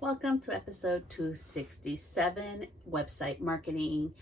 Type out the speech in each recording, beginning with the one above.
Welcome to episode 267, website marketing.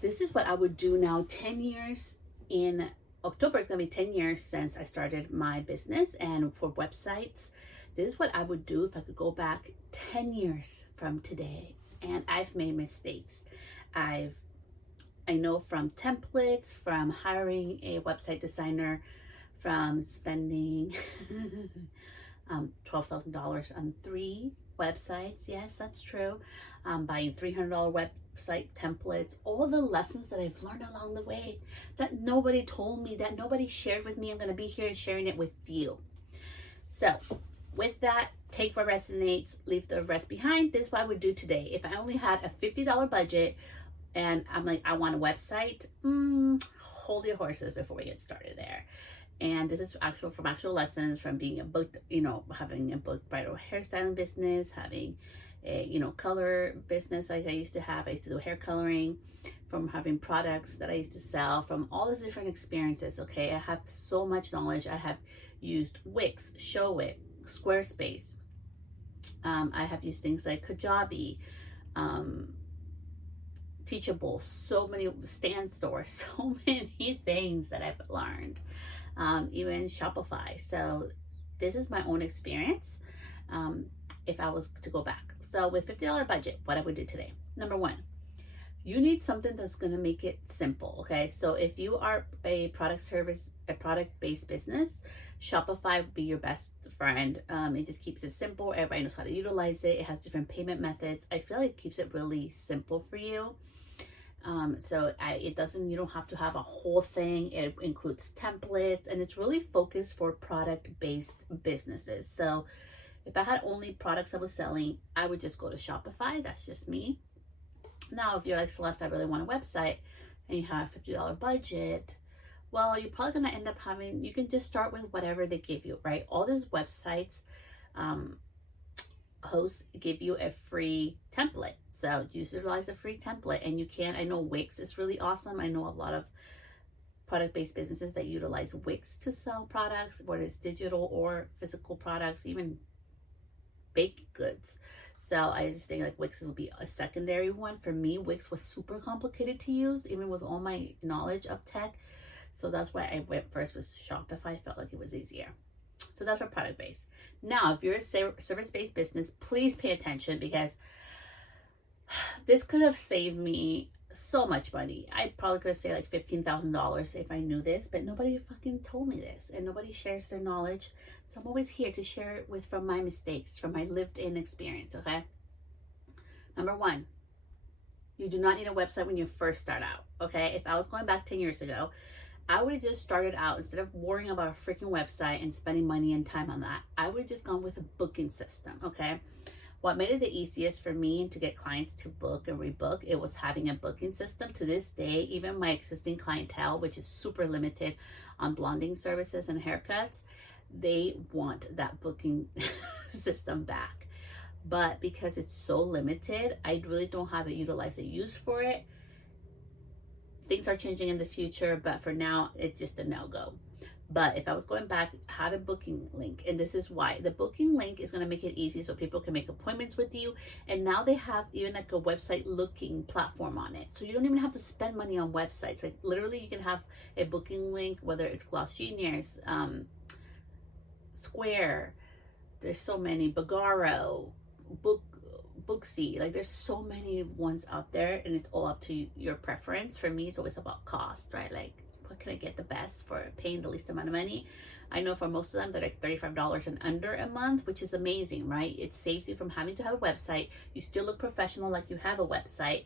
This is what I would do now 10 years. In October, it's going to be 10 years since I started my business. And for websites, this is what I would do if I could go back 10 years from today. And I've made mistakes. I know from templates, from hiring a website designer, from spending $12,000 on 3 websites. Yes, that's true. Buying $300 website templates, all the lessons that I've learned along the way that nobody told me, that nobody shared with me. I'm going to be here sharing it with you. So with that, take what resonates, leave the rest behind. This is what I would do today. If I only had a $50 budget and I'm like, I want a website, hold your horses before we get started there. And this is from actual lessons, from being a booked, having a booked bridal hairstyling business, having a, color business like I used to have. I used to do hair coloring, from having products that I used to sell, from all these different experiences. Okay, I have so much knowledge. I have used Wix, Showit, Squarespace. I have used things like Kajabi, Teachable, so many Stan Store, so many things that I've learned. Even Shopify. So this is my own experience. If I was to go back. So with $50 budget, what I would do today. Number one, you need something that's going to make it simple. Okay. So if you are a product-based business, Shopify would be your best friend. It just keeps it simple. Everybody knows how to utilize it. It has different payment methods. I feel like it keeps it really simple for you. You don't have to have a whole thing. It includes templates, and it's really focused for product-based businesses. So if I had only products I was selling, I would just go to Shopify. That's just me. Now, if you're like, Celeste, I really want a website, and you have a $50 budget, well, you're probably going to end up you can just start with whatever they give you, right? All these websites, hosts give you a free template. So utilize a free template, and you can. I know Wix is really awesome. I know a lot of product-based businesses that utilize Wix to sell products, whether it's digital or physical products, even baked goods. So I just think like Wix would be a secondary one. For me, Wix was super complicated to use, even with all my knowledge of tech. So that's why I went first with Shopify. I felt like it was easier. So that's for product-based. Now, if you're a service-based business, please pay attention, because this could have saved me so much money. I probably could have saved like $15,000 if I knew this, but nobody fucking told me this, and nobody shares their knowledge. So I'm always here to share it from my mistakes, from my lived-in experience, okay? Number one, you do not need a website when you first start out, okay? If I was going back 10 years ago, I would have just started out, instead of worrying about a freaking website and spending money and time on that, I would have just gone with a booking system, okay? What made it the easiest for me to get clients to book and rebook, it was having a booking system. To this day, even my existing clientele, which is super limited on blonding services and haircuts, they want that booking system back. But because it's so limited, I really don't have a use for it. Things are changing in the future, but for now, it's just a no-go. But if I was going back, have a booking link. And this is why. The booking link is going to make it easy so people can make appointments with you. And now they have even like a website looking platform on it. So you don't even have to spend money on websites. Like literally you can have a booking link, whether it's Gloss Genius, Square, there's so many, Bagaro, Booksy, like there's so many ones out there, and it's all up to your preference. For me, it's always about cost, right? Like, what can I get the best for paying the least amount of money? I know for most of them, they're like $35 and under a month, which is amazing, right? It saves you from having to have a website. You still look professional like you have a website,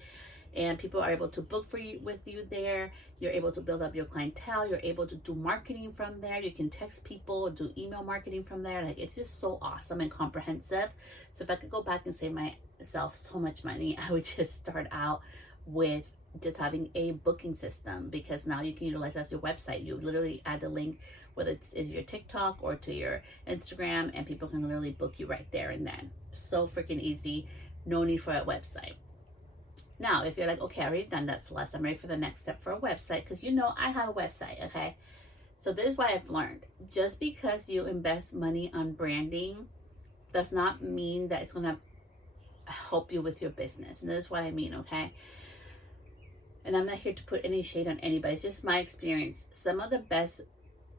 and people are able to book with you there. You're able to build up your clientele. You're able to do marketing from there. You can text people, do email marketing from there. Like, it's just so awesome and comprehensive. So if I could go back and save myself so much money, I would just start out with just having a booking system, because now you can utilize as your website. You literally add the link, whether it's your TikTok or to your Instagram, and people can literally book you right there and then. So freaking easy. No need for a website. Now, if you're like, okay, I already done that, Celeste, I'm ready for the next step for a website, because I have a website, okay? So this is what I've learned. Just because you invest money on branding does not mean that it's going to help you with your business. And that's what I mean, okay? And I'm not here to put any shade on anybody. It's just my experience. Some of the best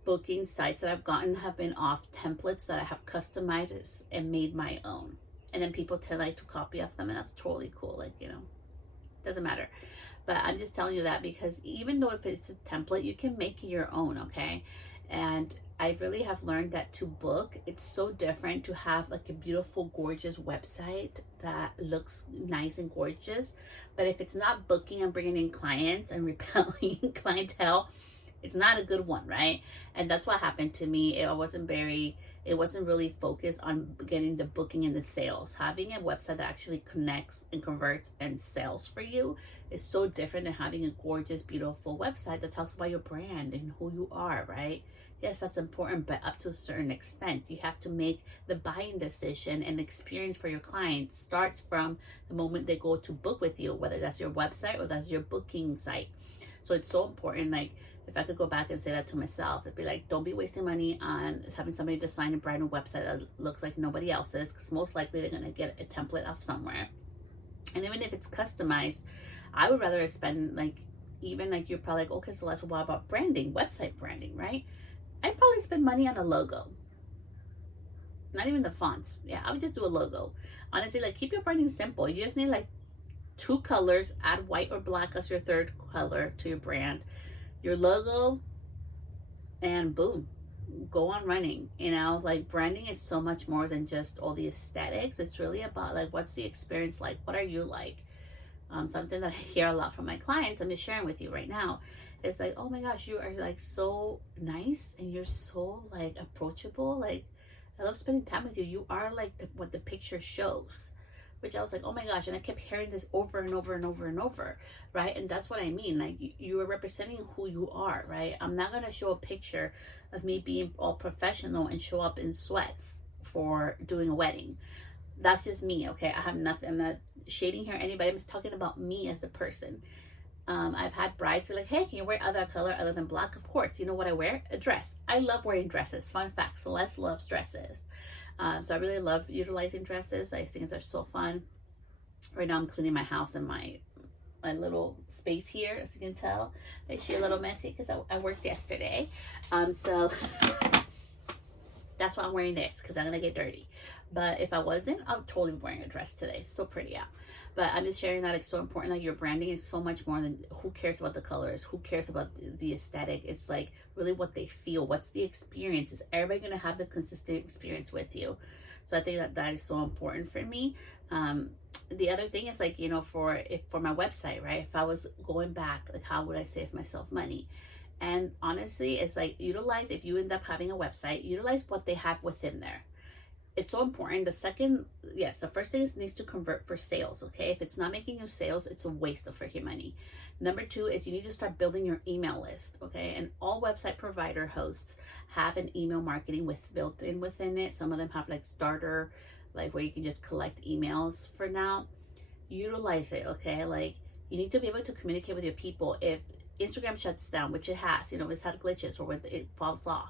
booking sites that I've gotten have been off templates that I have customized and made my own. And then people tend like to copy off them, and that's totally cool. Like, you know, doesn't matter. But I'm just telling you that because even though if it's a template, you can make your own, okay? And I really have learned that to book, it's so different to have like a beautiful, gorgeous website that looks nice and gorgeous. But if it's not booking and bringing in clients and repelling clientele, it's not a good one, right? And that's what happened to me. It wasn't really focused on getting the booking and the sales. Having a website that actually connects and converts and sells for you is so different than having a gorgeous, beautiful website that talks about your brand and who you are, right? Yes, that's important, but up to a certain extent. You have to make the buying decision and experience for your clients starts from the moment they go to book with you, whether that's your website or that's your booking site. So it's so important. Like, if I could go back and say that to myself, it'd be like, don't be wasting money on having somebody design a brand new website that looks like nobody else's, because most likely they're going to get a template off somewhere. And even if it's customized, I would rather spend like, even like you're probably like, okay, so let's what about branding, website branding, right? I'd probably spend money on a logo. Not even the fonts. Yeah, I would just do a logo. Honestly, like, keep your branding simple. You just need like 2 colors, add white or black as your third color to your brand, your logo, and boom, go on running. You know, like, branding is so much more than just all the aesthetics. It's really about like, what's the experience like? What are you like? Something that I hear a lot from my clients, I'm just sharing with you right now. It's like, oh my gosh, you are like so nice and you're so like approachable. Like, I love spending time with you. You are like what the picture shows. Which I was like, oh my gosh. And I kept hearing this over and over and over and over, right? And that's what I mean. Like, you are representing who you are, right? I'm not going to show a picture of me being all professional and show up in sweats for doing a wedding. That's just me, okay? I have nothing. I'm not shading here anybody. I'm just talking about me as the person. I've had brides who are like, hey, can you wear other color other than black? Of course. You know what I wear? A dress. I love wearing dresses. Fun fact, Celeste loves dresses. So I really love utilizing dresses. I think they're so fun. Right now I'm cleaning my house and my little space here, as you can tell. It's a little messy because I worked yesterday. So that's why I'm wearing this, because I'm going to get dirty. But if I wasn't, I'm totally wearing a dress today. It's so pretty out. But I'm just sharing that it's so important. Like, your branding is so much more than who cares about the colors, who cares about the aesthetic. It's like really what they feel. What's the experience? Is everybody going to have the consistent experience with you? So I think that is so important for me. The other thing is, like, you know, for my website, right? If I was going back, like, how would I save myself money? And honestly, it's like, utilize, if you end up having a website, utilize what they have within there. It's so important. The first thing is, it needs to convert for sales, okay? If it's not making you sales, it's a waste of freaking money. Number 2 is, you need to start building your email list, okay? And all website provider hosts have an email marketing built in within it. Some of them have like starter, like where you can just collect emails for now. Utilize it, okay? Like, you need to be able to communicate with your people. If Instagram shuts down, which it has, you know, it's had glitches or it falls off.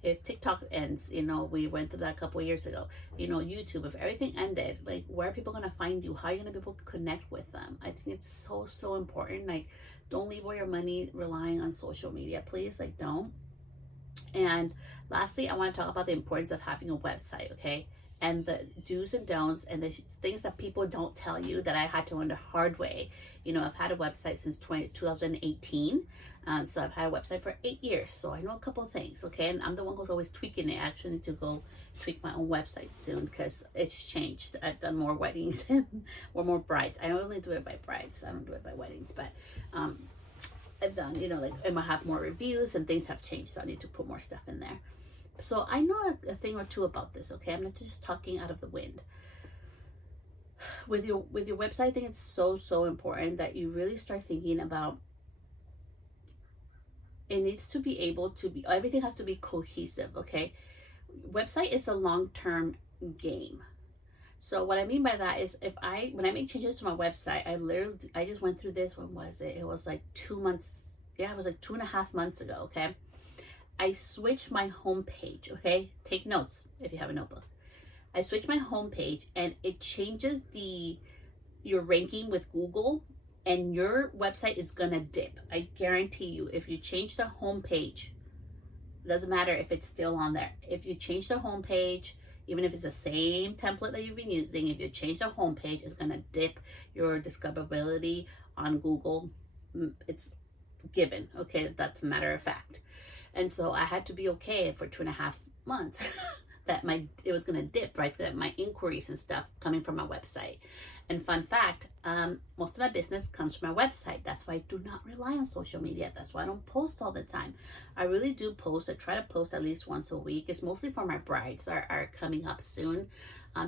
If TikTok ends, you know, we went through that a couple of years ago, you know, YouTube, if everything ended, like, where are people going to find you? How are you going to be able to connect with them? I think it's so, so important. Like, don't leave all your money relying on social media, please. Like, don't. And lastly, I want to talk about the importance of having a website, okay? And the do's and don'ts and the things that people don't tell you that I had to learn the hard way. You know, I've had a website since 2018. So I've had a website for 8 years. So I know a couple of things, okay? And I'm the one who's always tweaking it. I actually need to go tweak my own website soon because it's changed. I've done more weddings or more brides. I only do it by brides. I don't do it by weddings. But I've done, you know, like, I might have more reviews and things have changed. So I need to put more stuff in there. So I know a thing or two about this, okay? I'm not just talking out of the wind. With your website, I think it's so, so important that you really start thinking about, it needs to be able to be, everything has to be cohesive, okay? Website is a long-term game. So what I mean by that is, when I make changes to my website, I just went through this, when was it? It was like 2 months, yeah, it was like 2.5 months ago, okay? I switched my homepage, okay? Take notes if you have a notebook. I switch my homepage and it changes your ranking with Google, and your website is gonna dip. I guarantee you, if you change the homepage, doesn't matter if it's still on there. If you change the homepage, even if it's the same template that you've been using, if you change the homepage, it's gonna dip your discoverability on Google. It's given, okay? That's a matter of fact. And so I had to be okay for 2.5 months that it was gonna dip, right? So that my inquiries and stuff coming from my website. And fun fact, most of my business comes from my website. That's why I do not rely on social media. That's why I don't post all the time. I really do post. I try to post at least once a week. It's mostly for my brides are coming up soon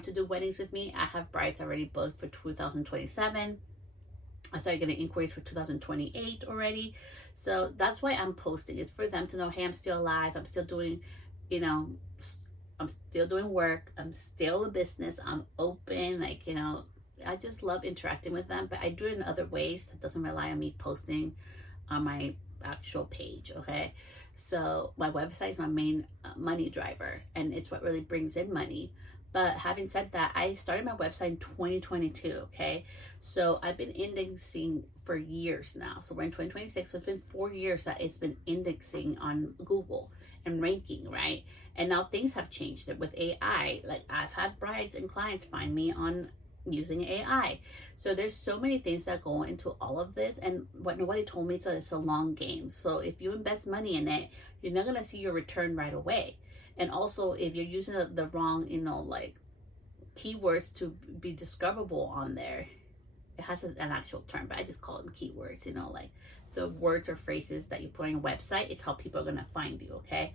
to do weddings with me. I have brides already booked for 2027. I started getting inquiries for 2028 already. So that's why I'm posting. It's for them to know, hey, I'm still alive. I'm still doing, I'm still doing work. I'm still a business. I'm open. I just love interacting with them, but I do it in other ways that doesn't rely on me posting on my actual page, okay? So my website is my main money driver, and it's what really brings in money. But having said that, I started my website in 2022, okay? So I've been indexing for years now. So we're in 2026, so it's been 4 years that it's been indexing on Google and ranking, right? And now things have changed with AI. Like, I've had brides and clients find me on using AI. So there's so many things that go into all of this, and what nobody told me is that it's a long game. So if you invest money in it, you're not going to see your return right away. And also, if you're using the wrong, keywords to be discoverable on there, it has an actual term, but I just call them keywords, like the words or phrases that you put on your website. It's how people are going to find you, okay?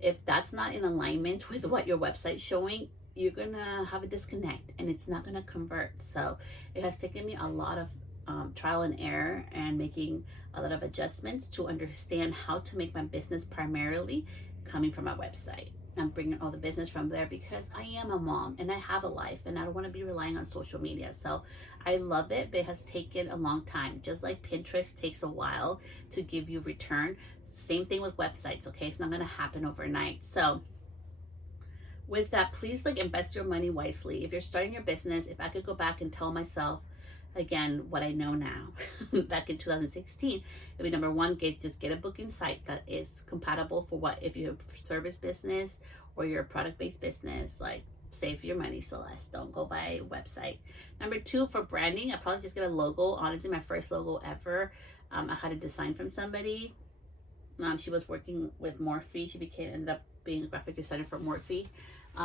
If that's not in alignment with what your website's showing, you're gonna have a disconnect and it's not gonna convert. So it has taken me a lot of trial and error and making a lot of adjustments to understand how to make my business primarily coming from my website. I'm bringing all the business from there because I am a mom and I have a life and I don't want to be relying on social media. So I love it, but it has taken a long time. Just like Pinterest takes a while to give you return, same thing with websites, okay? It's not gonna happen overnight. So with that, please invest your money wisely. If you're starting your business, if I could go back and tell myself again what I know now back in 2016, it would be number one, just get a booking site that is compatible for what, if you have a service business or you're a product-based business, save your money, Celeste. Don't go buy a website. Number two, for branding, I probably just get a logo. Honestly, my first logo ever, I had a design from somebody. She was working with Morphe. She ended up being a graphic designer for Morphe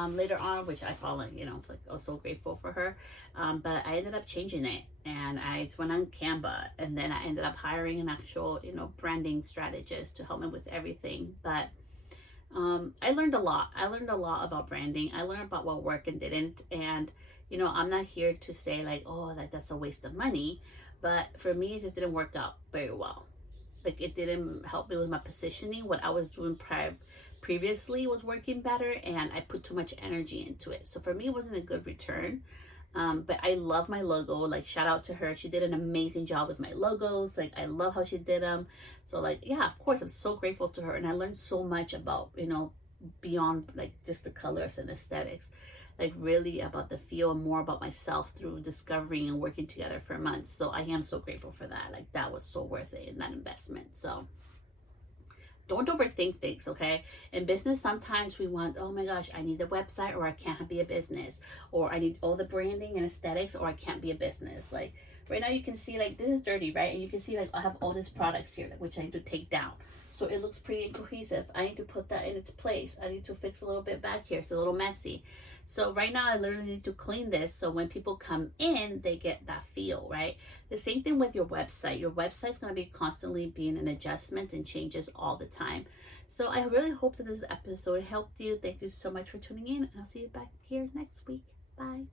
later on, which I followed, I was so grateful for her. But I ended up changing it, and I just went on Canva, and then I ended up hiring an actual, branding strategist to help me with everything. But I learned a lot. I learned a lot about branding. I learned about what worked and didn't. And, I'm not here to say that's a waste of money. But for me, it just didn't work out very well. It didn't help me with my positioning. What I was doing previously was working better, and I put too much energy into it. So for me, it wasn't a good return. But I love my logo. Shout out to her. She did an amazing job with my logos. I love how she did them. So yeah, of course, I'm so grateful to her. And I learned so much about, beyond just the colors and aesthetics, really about the feel and more about myself through discovering and working together for months. So I am so grateful for that. That was so worth it in that investment. So don't overthink things, okay? In business, sometimes we want, oh my gosh, I need a website, or I can't be a business, or I need all the branding and aesthetics, or I can't be a business. Right now you can see this is dirty, right? And you can see I have all these products here, which I need to take down. So it looks pretty incohesive. I need to put that in its place. I need to fix a little bit back here. It's a little messy. So right now I literally need to clean this, so when people come in, they get that feel, right? The same thing with your website. Your website's going to be constantly being an adjustment and changes all the time. So I really hope that this episode helped you. Thank you so much for tuning in, and I'll see you back here next week. Bye.